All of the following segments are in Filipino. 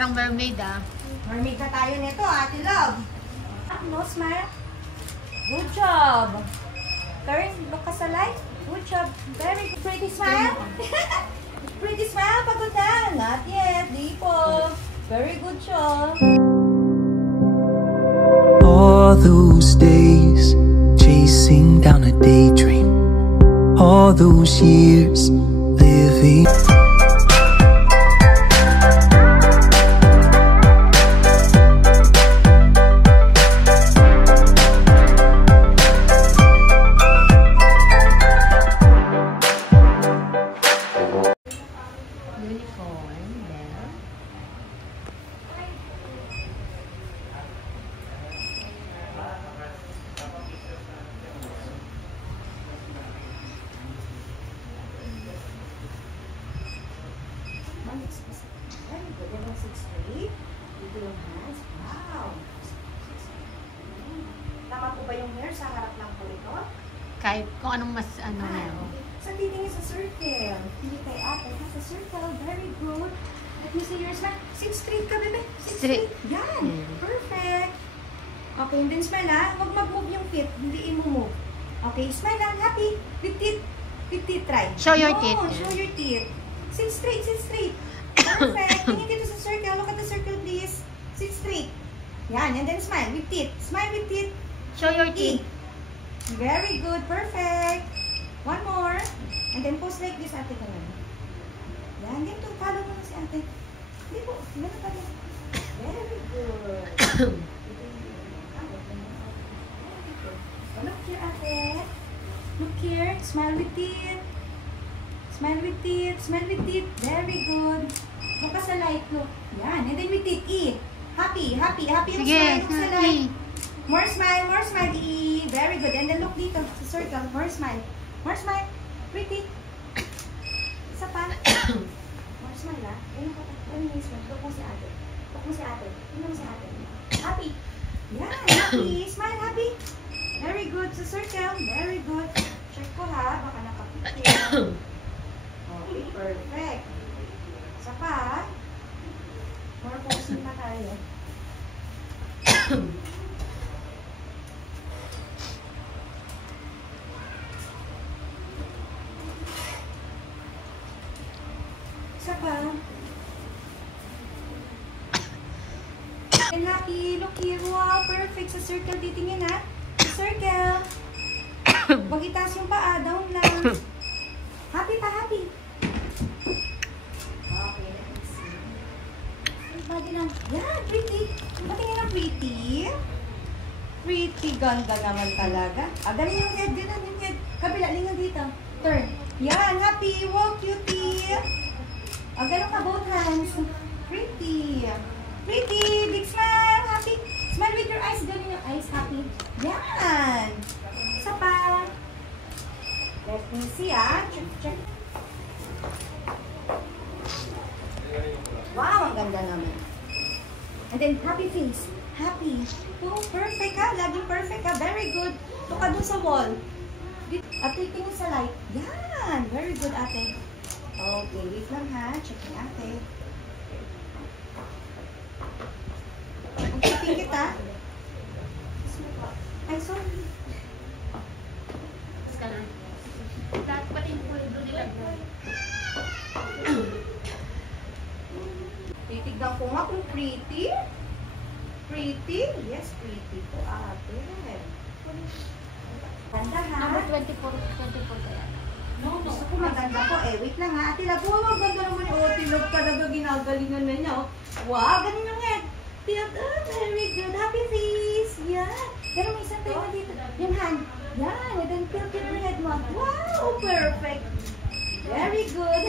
parang mermaid ah. Mermaid na tayo nito, Ate Love. No, smile. Good job. Turn, look ka sa light. Good job. Very good. Pretty smile. Pretty smile, pagod na. Not yet, di po. Very good job. All those days chasing down a daydream. All those years living. Very good. Level 6 straight. Dito yung hands. Wow. Tama po ba yung hair? Sa harap lang po ito? Kahit kung anong mas ano na. Sa titingin sa circle. Hindi kay ate. Sa circle. Very good. Let me see your smile. 6 straight ka, bebe. 6 straight. Yan. Perfect. Okay, and then smile ha. Huwag mag-move yung feet. Hindi i-move. Okay, smile lang. Happy. With teeth. With teeth, try. Show your teeth. Show your teeth. Sit straight, sit straight. Perfect. Tingin dito sa circle. Look at the circle, please. Sit straight. Yan. And then smile with teeth. Smile with teeth. Show your teeth. Very good. Perfect. One more. And then pose like this, ate. Yan. Ganito. Follow mo na si ate. Hindi po. Ganito pa rin. Very good. Look here, ate. Look here. Smile with teeth. Smile with teeth. Smile with teeth. Very good. Look sa light. Look. Yan. And then with teeth. E. Happy. Happy. Happy yung smile. Look sa light. More smile. More smile. E. Very good. And then look dito sa circle. More smile. More smile. Pretty. Isa pa. More smile ah. Ganyan ka pa. Ganyan yung smile. Look mo si ate. Look mo si ate. Tingnan mo si ate. Happy. Yan. Happy. Smile. Happy. Very good. Sa circle. Very good. Check ko ha. Baka nakapit. Okay, perfect. Isa pa. More posing pa tayo. Isa pa. And happy. Look here. Wow, perfect. Sa circle. Titingin ha. Sa circle. Huwag itaas yung paa. Down lang. Happy pa, happy. Okay, let me see. Body lang. Yeah, pretty. Patingin ng pretty. Pretty. Ganda naman talaga. Galing yung head. Galing yung head. Kabila, lingan dito. Turn. Yan, happy. Wow, cutie. Galing ka both hands. Pretty. Pretty. Big smile. Happy. Smile with your eyes. Galing yung eyes. Happy. Yan. Isa pa. Let me see ah. Check, check. Wow, ang ganda naman. And then, happy face. Happy. Oh, perfect ha. Laging perfect ha. Very good. Tuka dun sa wall. At tingin sa light. Yan. Very good, ate. Okay, wait lang ha. Check ni ate. Ang checking kita. Ay, sorry. Titignan ko nga kung pretty. Pretty? Yes, pretty po ate. Ganda ha? Number 24 kaya. No. Gusto ko maganda po eh. Wait lang ha. Ate Love, wow, ganda naman eh. Oh, Ate Love talaga ginagalingan na niya. Oh. Wow, ganun yung head. Very good. Happy face. Yan. Pero may isang tayo dito. Yung hand. Yan. And then tilt your head mo. Wow, perfect. Very good.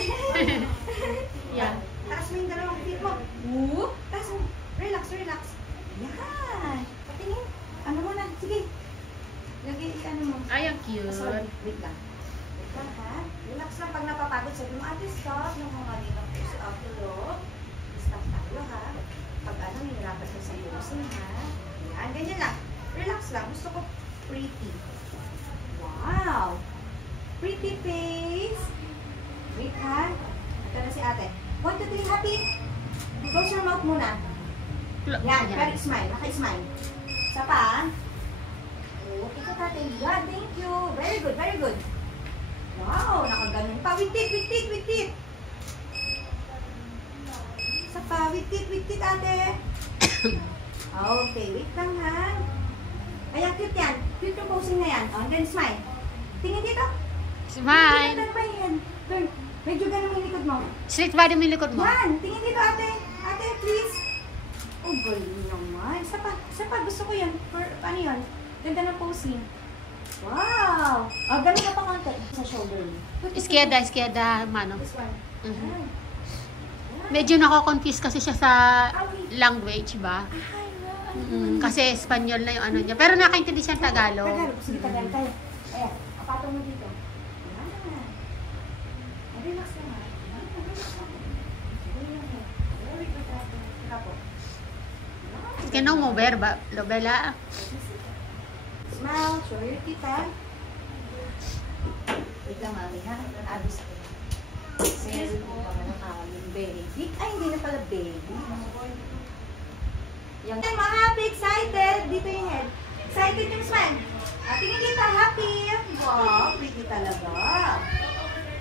Yan. Taas mo yung dalawang feet mo. Taas mo. Relax, relax. Yan. Patingin. Ano mo na? Sige. Lagay, ano mo. Ay, ang cute. Sorry. Wait lang. Wait lang ha. Relax lang pag napapagod. Sabi mo, ate, stop. Nung mga dito po sa afterload. Stop tayo ha. Pag ano, nahirapan ka sa pusin ha. Yan. Ganyan lang. Relax lang. Gusto ko pretty. Wow. Pretty face. Wait ha. Ito na si ate. 1, 2, 3, happy. Close your mouth muna. Yan, very smile. Naka-smile. Isa pa. Okay ka natin. Yan, thank you. Very good, very good. Wow, nakaganon pa. With teeth, with teeth, with teeth. Isa pa, with teeth, ate. Okay, wait lang ha. Ayan, cute yan. Cute yung posing na yan. Oh, and then smile. Tingin dito. Smile. Tingin ba yan? Turn. Medyo ganun yung likod mo. Straight body mo yung likod mo. Yan, tingin dito ate. Ate, please. Oh, galing naman. Isa pa. Gusto ko yan. For, ano yan? Ganda ng posing. Wow! Oh, ganun ka pa konti sa shoulder mo. Izquierda, mano. This one. Mhm. Yan. Medyo nako-confuse kasi siya sa language ba? Ay, Kasi Espanyol na yung ano niya. Pero nakaintindi siya ng Tagalog. Tagalog. Sige, Tagalog tayo. Ayan, apatong mo dito. Yan. Relax lang ha. Relax lang. Very good ate. Tapo. Kano mo, Berba? Lobela? Smile. Show your teeth ha. Wait lang mami ha. Abis ko. Very good. Very big. Ay, hindi na pala baby. Yan. Mga happy, excited. Dito yung head. Excited yung smile. Tingin dito, happy. Wow, pretty talaga.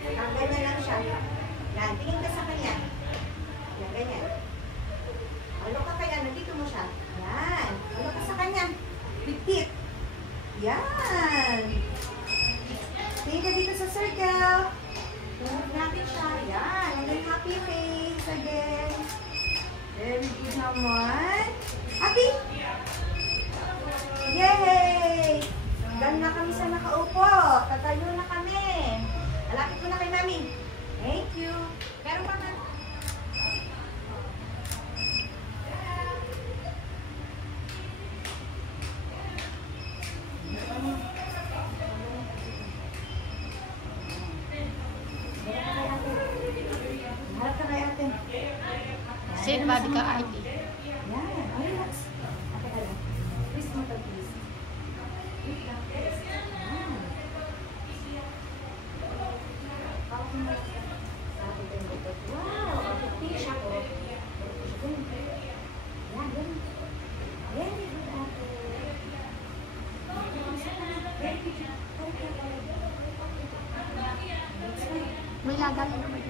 Ang ganyan lang siya. Yan, tingin ka sa kanya. Yan, ganyan. Halo ka kaya, nandito mo siya. Yan. Halo ka sa kanya. Pitit. Yan. Tingin ka dito sa circle. Tingin natin siya. Yan. And then happy face again. Very good naman. Happy? Yay! Hanggang na kami sa nakaupo. Tatayo na kami. Alapit ko na kay mami. Thank you. Meron pa man. Harap ka kay ate. Straight body ka, ate. Yan. Oh, relax. Ate ka lang. Twist mo to, please. Wait lang. Yan. Hawak mo lang. Sabi ko yung butot. Wow! Pink siya ko. Yan, yan. Very good, ate. Very good. May lagal naman.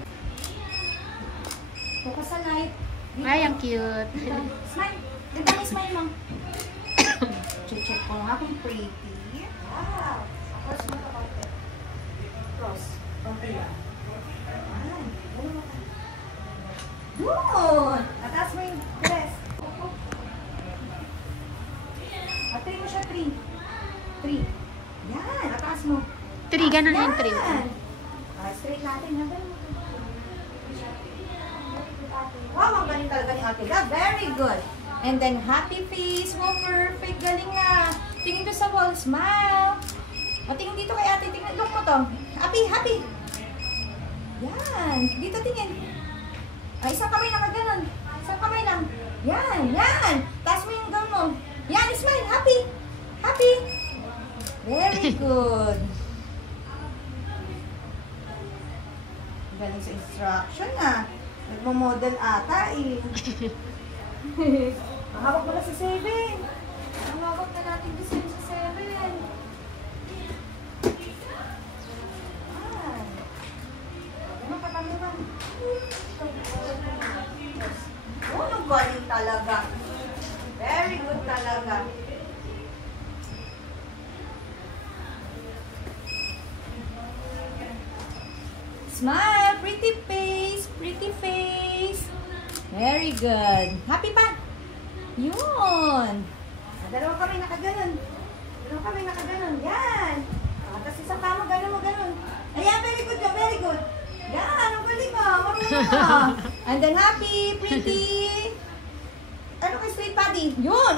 Focus sa light. Ay, ang cute. Smile. Ganda mo smile mo. Check ko nga kung pretty. Wow. Cross mo ka konti. Cross. Konti lang. Yan. Ganun mo ka. Good. Tataas mo yung dress. Three mo siya, three. Three. Yan. Tataas mo. 3, ganun yung 3. Yan. Straight natin. Ganun mo. Wow, ang galing talaga ni Ate Gab. Very good. And then, happy face. Wow, perfect. Galing na. Tingin ko sa wall. Smile. O, tingin dito kay ate. Tingnan, look mo to. Happy, happy. Yan. Dito tingin. Ay, isang kamay lang. Ganun. Isang kamay lang. Yan, yan. Taas mo yung gown mo. Yan, smile. Happy. Happy. Very good. Galing sa instruction ah. Nagmo-model ata eh. Mahawak mo na sa 7. Mahawak na natin design sa 7. Ano ka kami man? Oh, nagaling talaga. Very good talaga. Smile! Pretty face! Pretty face! Very good. Happy pa? Yun! Dalawa kami nakaganon. Dalawa kami nakaganon. Yan! Tapos isa pa mo, ganon mo, ganon. Ayan, very good ka, very good. Yan, ang galing mo. Marunong mo. And then happy, pretty. Ano kay straight body? Yun!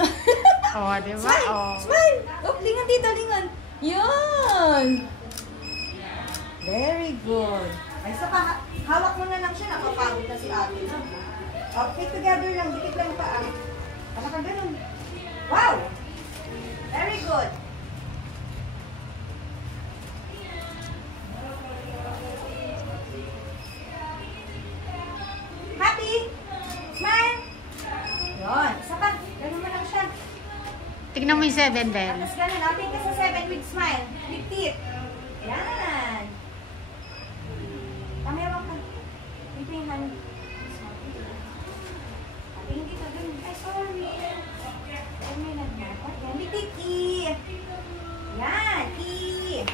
Oh, di ba? Smile! Oh. Smile! Oh, lingon dito, lingon. Yun! Very good. Ay, isa pa, hawak mo na lang siya, nakapagod na si ate. Okay, together lang, dikit lang pa. Ano ka ganun? Wow! Very good. Happy? Smile! Yun. Isa pa. Ganun mo lang siya. Tignan mo yung 7, Bel. Tapos ganun. Outing ka sa 7 with smile. With teeth. Yan. Kamera ka. Dito yung hand. Patingin dito. Ganun. Ay, sorry. Ay, may nagdapat. Yan. With teeth. E. Yan. E.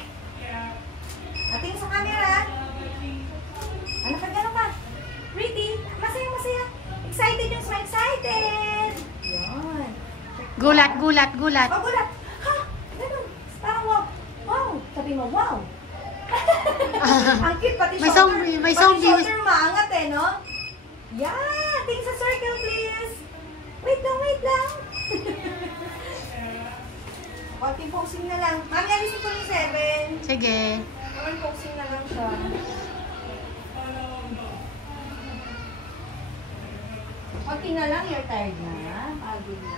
Ating sa camera. Ano ka gano'n pa? Pretty. Masaya, masaya. Excited yung smile. Excited. Yan. Gulat, gulat, gulat. Oh, gulat. Ha? Ganun. Parang wow. Wow. Sabi mo, wow. Ang cute, pati May shoulder. zombie, may pati zombie. shoulder maangat eh, no? Yeah. Tingin sa circle, please. Wait lang, wait lang. Konting posing na lang. Mami, alisin ko yung 7. Sige. Konting posing na lang siya. Konti na lang, you're tired na. Pagod na.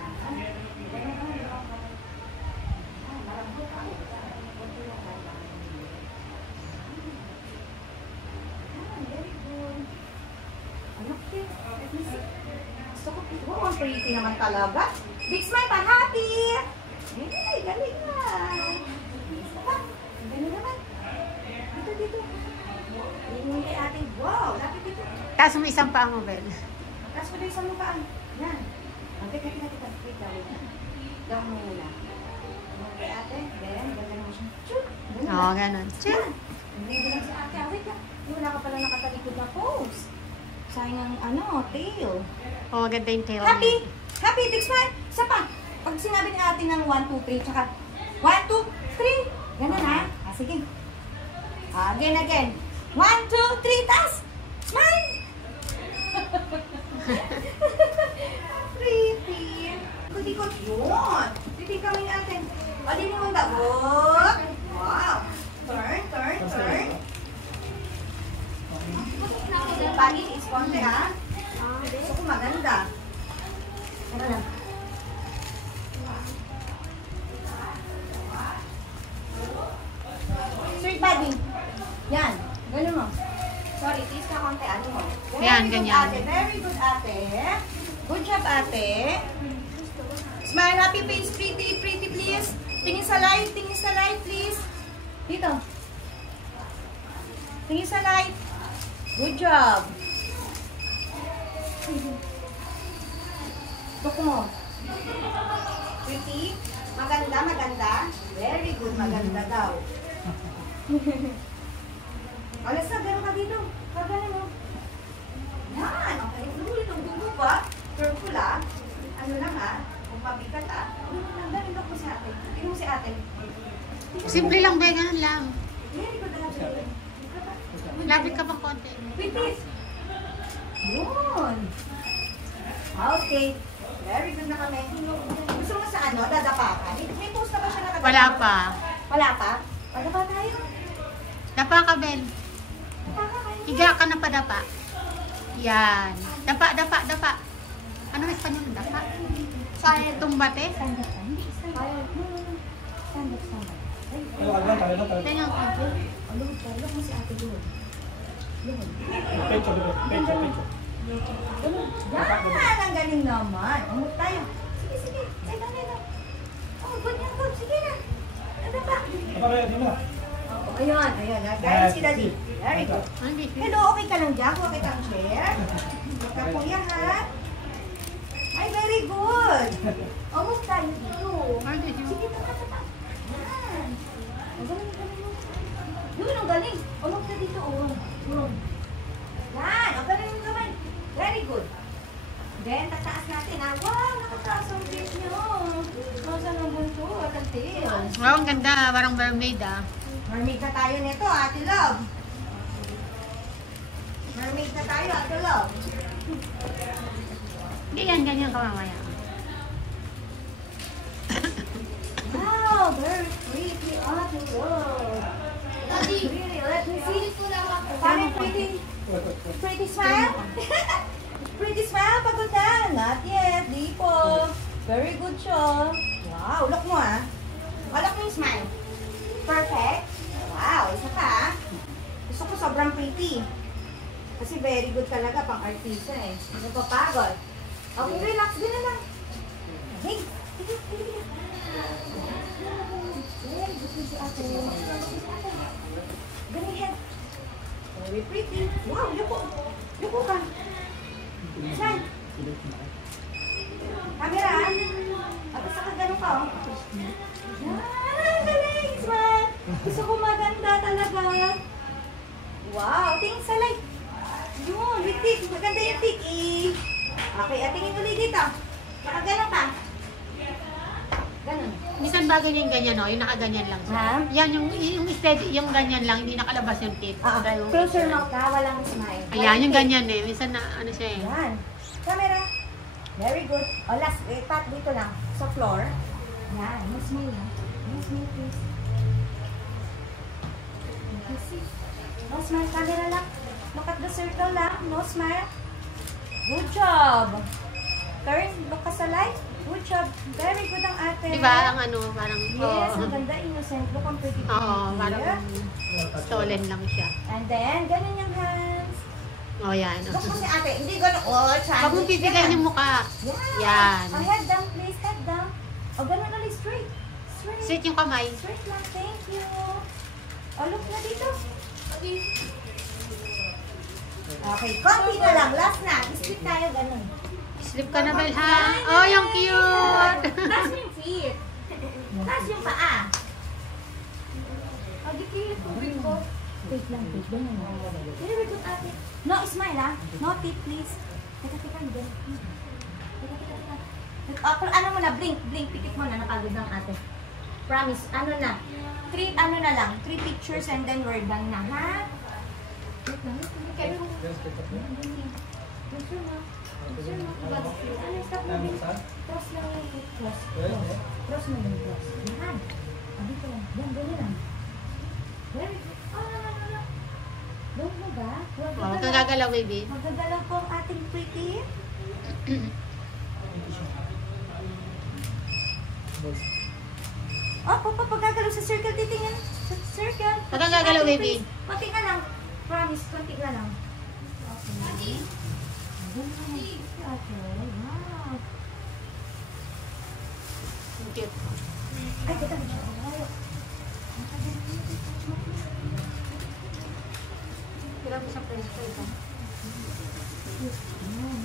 Gusto ko, wow, ang pretty naman talaga. Big smile pa, happy! Ay, galing na. Gusto ka? Galing naman. Dito, dito. Hindi kay ating, wow, lapit dito. Taas mo isang paa mo, Bel. Tapos mo din sa mukhaan. Yan. Teka, teka, teka. Wait lang, wait lang. Gawin mo muna. Okay, ate. Then, ganda naman siya. Shoot! Oo, ganun. Yan. Hindi lang si ate. Wait lang. Wala ka pala nakatalikod na pose. Sayang ang ano, tail. Oo, ganda yung tail Happy! niya. Happy! Big smile! Isa pa! Pag sinabi ni ate ng 1, 2, 3, tsaka 1, 2, 3. Ganun ha? Sige. Again, again. 1, 2, 3, tas! Smile! Pretty. Ikot-ikot yun. Titig kami natin. O, din mo ang dagot. Wow. Turn, turn, turn. Bali is konti ha. Gusto ko maganda. Ano lang. Straight body. Yan. Ganun mo. Sorry, please ka konti. Ano mo? Yan, Very good, ganyan. ate. Very good, ate. Good job, ate. Smile, happy face. Pretty, pretty, please. Tingin sa light. Tingin sa light, please. Dito. Tingin sa light. Good job. Tuk mo. Pretty. Maganda, maganda. Very good, maganda daw. Alas na, gano'n ka dito. Kagalan mo. Yan. Okay. Ulit ang dugo pa. Careful ah. Ano lang ah. Kung mabigat ah. Galing ako si ate. Tingnan mo si ate. Simple lang, Bel. Ganun lang. Very good ate. Lapit ka pang konti. Wait, please. Yun. Okay. Very good na kami. Gusto mo sa ano? Dadapa ka? May post na ba siya nakadapa? Wala pa. Wala pa? Padapa tayo. Dapa ka, Bel. Dapa ka kayo. Higa ka na padapa. Yan. Dapa, dapa, dapa. Ano ang Espanyol? Dapa? Tumbate? Stand up. Stand up, stand up. Tingnan ko. Luhod ka. Luhod mo si ate luhod. Luhod. Yan! Ang galing naman. Umot tayo. Sige, sige. Say down, say down. Oh, good yan, good. Sige na. Ano ba? Oh, ayun, ayun. Guys, si Daddy. Very good. Hello, okay ka lang dyan? Okay kang chair? Huwag ka kuya, ha? Ay, very good. Umot tayo dito. Sige, taka. Yan. Ang galing, galing mo. Yun, ang galing. Umot ka dito, oh. Yun. Yan, ang galing mo naman. Very good. Then, tataas natin, ha? Wow, nakataas ang face nyo. Masa ng bunso at ang tail. Wow, ang ganda. Parang mermaid, ah. Mermaid na tayo nito, Ate Love. Mermaid na tayo, Ate Love. Ganyan ka mamaya. Wow, very pretty, Ate Love. Really, let me see. Parang pretty. Pretty smile? Pretty smile, pagod na. Not yet, di po. Very good siya. Wow, look mo ah. Look mo yung smile. Perfect. Wow, isa pa ah. Gusto ko sobrang pretty. Kasi very good talaga pang artista eh. Napapagod. Okay, relax. Ganun lang. Hey, tigil. Very good si ate. Ganun head. Very pretty. Wow, yuko. Yuko ka. Smile. Camera. Basta ka ganun ka, oh. Yan, galing. Smile. Gusto ko maganda talaga. Wow, tingin sa light. Yun, litik. Maganda yung tiki. Okay, tingin ulit dito. Nakagano ka. Ganon. Minsan ba ganyan, no? Yung nakaganyan lang siya. Ha? Yan, yung steady, yung ganyan lang, hindi nakalabas yung tip. Yung- Close your mouth ka, walang smile. Ayan, yung ganyan eh. Minsan na, ano siya eh. Yan. Camera. Very good. O, last, pat dito lang. Sa floor. Yan. No smile lang. No smile, please. No smile. Camera lang. Look at the circle lang. No smile. Good job. Turn. Look ka sa light. Good job. Very good ang ate. Diba, ang ano, parang, Yes, oo. ang ganda. Innocent. Look ang pretty. Oo, parang Yeah. stolen lang siya. And then, ganun yung hands. O, yan. Look mo si ate. Hindi ganun. Oh, Huwag mong pipigayin yung mukha. Yan. Oh, head down, please. Head down. Oh, ganun ulit. Straight. Straight. Straight yung kamay. Straight lang. Thank you. Oh, look na dito. Okay, konti na lang. Last na. Split tayo, ganun. Sleep ka na, Bel, ha? Oh, yung cute! Taas mo yung feet. Taas yung paa. Oh, di cute. Wait ko. Wait lang, wait. Ganun lang. Very good, ate. No, smile, ha? No tip, please. Teka, ganun. Teka. Oh, ano mo na, blink, pikit mo na, napagod ng ate. Promise, ano na, three pictures and then we're done na, ha? Wait lang, kaya mo. Ano, stop mo din. Cross lang yung cross. Cross mo yung cross. Yan. Dito lang. Yan, ganyan lang. Very good. No. Don't move, ha? Oh, kagagalaw, baby. Magagalaw po ang ating pretty. Oh, pagkagalaw sa circle, titingin. Sa circle. Pagkagalaw, baby. Konti nga lang. Promise, konti nga lang. Okay. Okay. Wow. Cute. Ay, teka. Ayaw. Hirap mo sa french fry ka. Dali lang.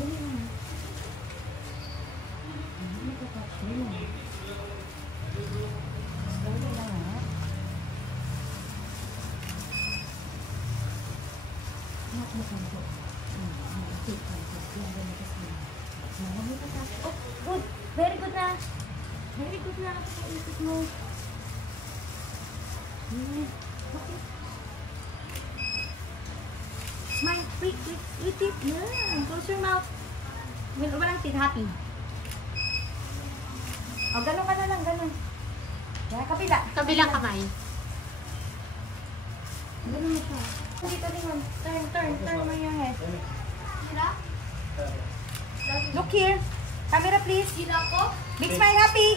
Dali lang. Oh, good. Very good na. Very good na. Ipit mo. Okay. Smile. Wait. Yeah. Close your mouth. Walang teeth. Happy. Oh, ganun ka na lang. Ganun. Yeah, kabila. Kabilang kamay. Ganun mo siya. Dito din. Turn mo yung head. Look here. Camera, please. Big smile, happy.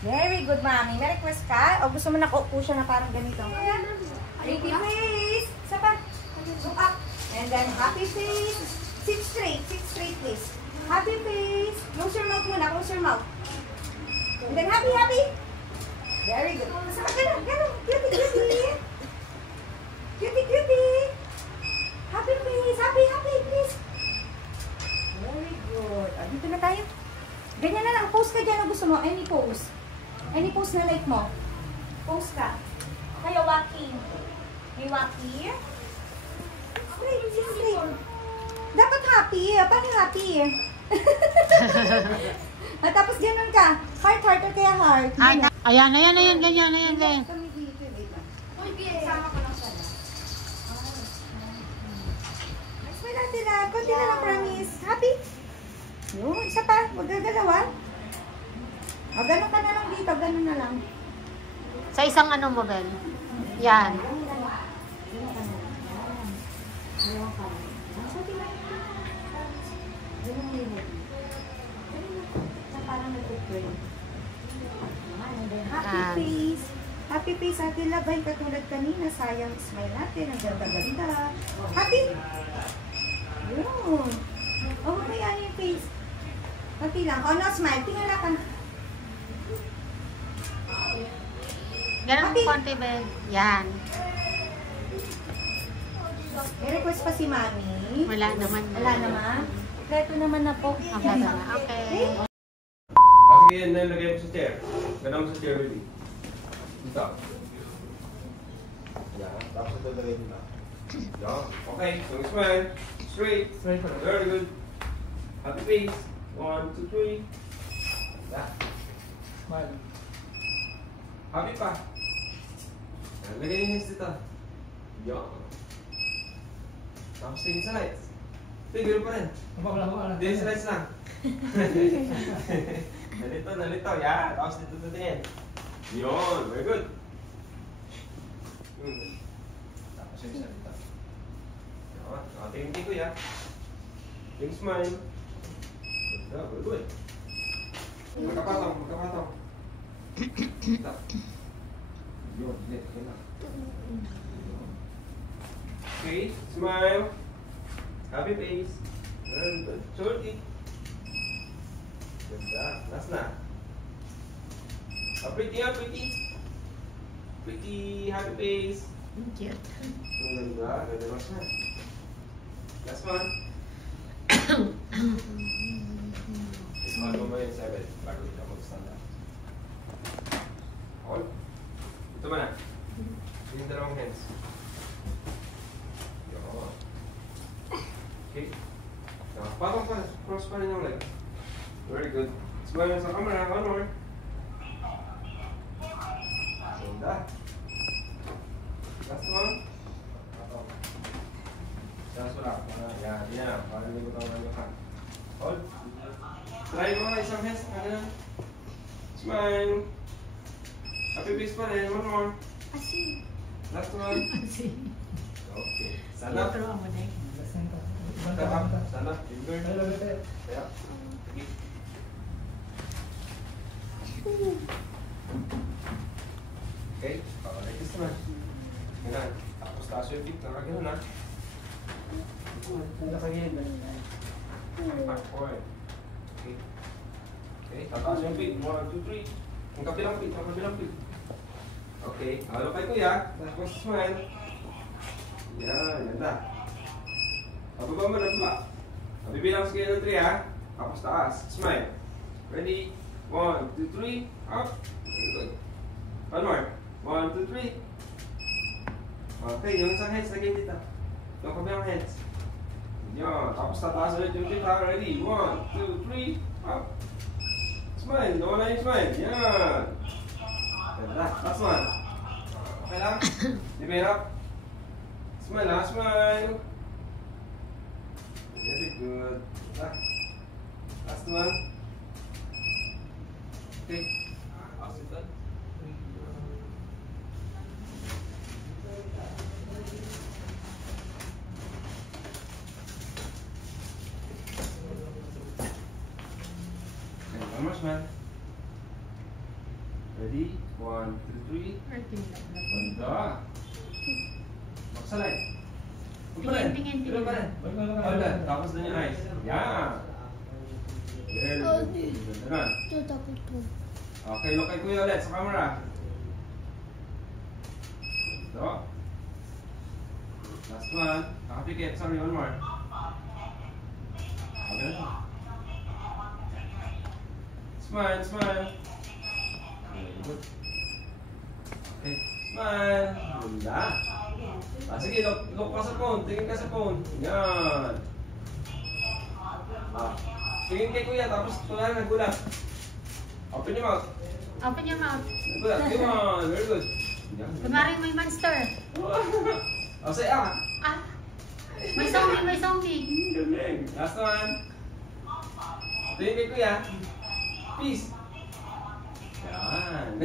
Very good, mami. May request ka? O gusto mo nakaupo siya na parang ganito? Pretty face. Isa pa. Look up. And then happy face. Sit straight, please. Happy face. Close your mouth muna. Close your mouth. And then happy. Very good. Isa pa, ganun. Cutie. Cutie. Happy face. Happy, please. Very good. Dito na tayo. Ganyan na lang. Pose ka dyan. Ang gusto mo. Any pose. Any pose na like mo. Pose ka. Kayo, walking. May walking. Straight. Dapat happy. Paano happy? At tapos ganun ka. Heart or kaya heart. Ayan, ganyan. Kami dito. Wait lang. Sama ko lang sana. Smile natin na. Kunti na lang, promise. Happy? Yun. Isa pa. Huwag gagalawan. O, ganun ka na lang dito. Ganun na lang. Sa isang ano mo, Bel? Yan. Ganun ka na. Ganun ka na. Sabi lang. Ganun mo yun. Na parang nag-pray. Happy face. Happy face, Ate Labay. Katulad kanina, sayang smile natin. Ang ganda-ganda. Happy? Yun. Oh, kaya yung face. Pati lang. Oh, no, smile. Tingnan ka. Ganun Happy. mo konti, be. Yan. May request pa si Mami. Wala naman. Wala naman. Ito naman na po. Okay na. Okay. Sige, yan na ilagay mo sa chair. Ganun sa chair ulit. Dito. Yan. Tapos ito lagay dito. Yan. Okay. So, smile. Straight. Very good. Happy face. 1, 2, 3. Yeah. Smile. Happy pa. Yan. Lagay yung hands dito. Yan. Tapos tingin sa lights. Tingin pa rin. Wala. Tingin sa lights lang. Nalito. Yan. Tapos dito tingin. Yun. Very good. Tapos yung isa dito. Yan. Tingin ko ya. Tingin smile. Yeah, very good. Magkapatong. Dito. Yun. Yan lang. Okay, smile. Happy face. Very good. Shorty. Ganda. Last na. Pretty. Pretty. Happy face. Cute. Ang ganda. Ganda last na. Last one. Ano mo yung 7 bago kita mag-stand up. All. Ito mo na. Yung dalawang hands. Okay. Now, parang cross pa rin yung leg. Very good. Smile sa camera. One more. Ganda. Last one. Last one. Yan. Para hindi mo tawanan yung hand. Hold. Try mo isang hands. Smile. Happy face pa rin. One more. Asi. Last one. Okay. Stand up. Turuan mo na eh. Stand up. Finger. Kaya. Okay. Like this naman. Ganun. Tapos taas yung feet. Nakagano'n na. Back forward. Okay. Okay. Tataas yung feet. 1, 2, 3. Ang kabilang feet. Okay. Halo kay kuya. Tapos smile. Yan. Ganda. Pababa mo na ba? Mabibilang sa kayo ng 3 ha. Tapos taas. Smile. Ready? 1, 2, 3. Up. Very good. One more. 1, 2, 3. Okay. Yung isang hands. Lagay dito. Yung kabilang hands. Yan. Tapos tataas ulit yung feet ha. Ready? 1, 2, 3. Up. Smile. Nawala yung smile. Yan. Ganda. Last one. Okay lang? Di ba hirap? Smile ha. Smile. Very good. Last one. Okay. Pass it on. Okay, one more smile. Ready? 1, 2, 3. Ganda. Magsalay. Tingin. Tingin pa rin. Hold on. Tapos doon yung eyes. Yeah. Very good. Ganda na. Okay, look kay kuya ulit sa camera. Ito. Last one. Nakapikit. Sorry, one more. Okay na to. Smile. Very good. Okay. Smile. Ganda. Sige, look ka sa phone. Tingin ka sa phone. Yan. Tingin kay kuya, tapos kuya nagulat. Open your mouth. Open your mouth. Nagulat. Come on. Very good. Yan. Kunwari may monster. Saya. May zombie. Galing. Last one. Tingin kay kuya. Peace. Yan.